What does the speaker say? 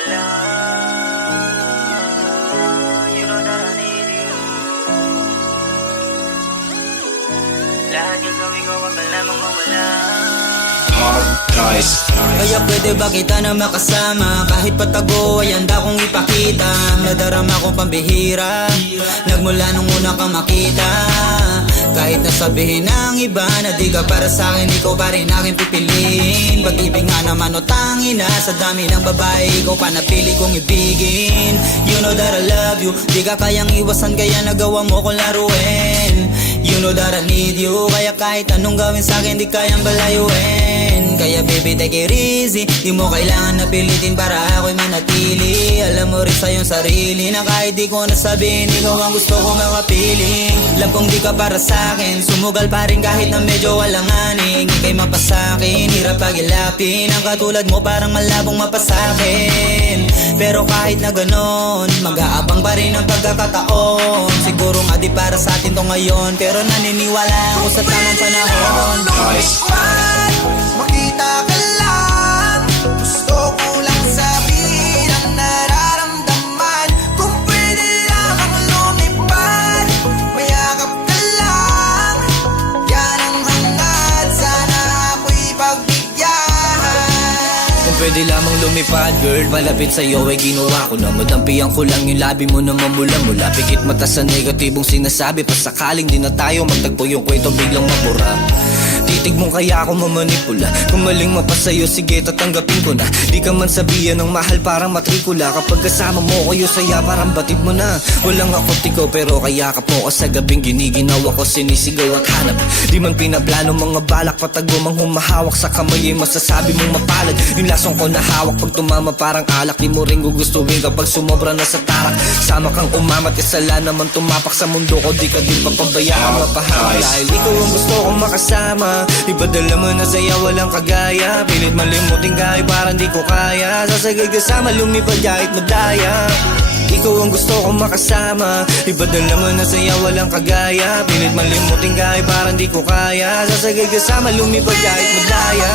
mawala. You know that I need you. Lahat yung gawin ko, wag ka lamang mawala. Kaya pwede ba kita na makasama? Kahit patago ay handa kong ipakita. Nadarama kong pambihira nagmula nung una kang makita. Kahit nasabihin ng iba na di ka para sa'kin, ikaw pa rin aking pipiliin. Pag-ibig nga naman o tangina, sa dami ng babae ikaw pa napili kong ibigin. You know that I love you, di ka kayang iwasan kaya nagawa mo kong laruin. You know that I need you, kaya kahit anong gawin sa'kin di kayang balayuin. Kaya baby take it easy, di mo kailangan na pilitin para ako'y manatili. Alam mo rin sa iyong sarili na kahit di ko nasabihin, ikaw ang gusto ko makapili. Alam kong di ka para sa'kin, sumugal pa rin kahit na medyo walang aning. Ika'y mapasakin, hirap pagilapin. Ang katulad mo parang malabong mapasakin. Pero kahit na ganon, mag-aabang pa rin ang pagkakataon. Siguro nga di para sa atin to ngayon, pero naniniwala ako sa tamang panahon. Makita ka lang, gusto ko lang sabihin ang nararamdaman. Kung pwede lang ang lumipad, mayakap ka lang. Yan ang hangad, sana ako'y pagbigyan. Kung pwede lamang lumipad, girl, malapit sa'yo ay ginawa ko na. Madampihan ko lang yung labi mo na mamula-mula. Pikit mata sa negatibong sinasabi, pasakaling di na tayo magtagpo, yung kwento biglang mabura. Titig mong kaya ako mamanipula. Kung maling mapasayo, sige tatanggapin ko na. Di ka man sabihan ng mahal parang matrikula. Kapag kasama mo ko yung saya parang batid mo na. Walang ako tikaw pero kaya ka po ko sa gabing giniginaw ako, sinisigaw at hanap. Di man pinaplano mga balak, patago mang humahawak sa kamay ay masasabi mong mapalad. Yung lasong ko na hawak pag tumama parang alak. Di mo rin gugustuhin kapag sumobra na sa tarak. Sama kang umamat, isala naman tumapak sa mundo ko. Di ka din pagpabayaan mapahamak. Dahil ikaw ang gusto kong makasama. Ipadala mo na saya walang kagaya. Pilit malimutin kahit parang di ko kaya. Sasagay kasama lumipad kahit madaya. Ikaw ang gusto kong makasama. Ipadala mo na saya walang kagaya. Pilit malimutin kahit parang di ko kaya. Sasagay kasama lumipad kahit madaya.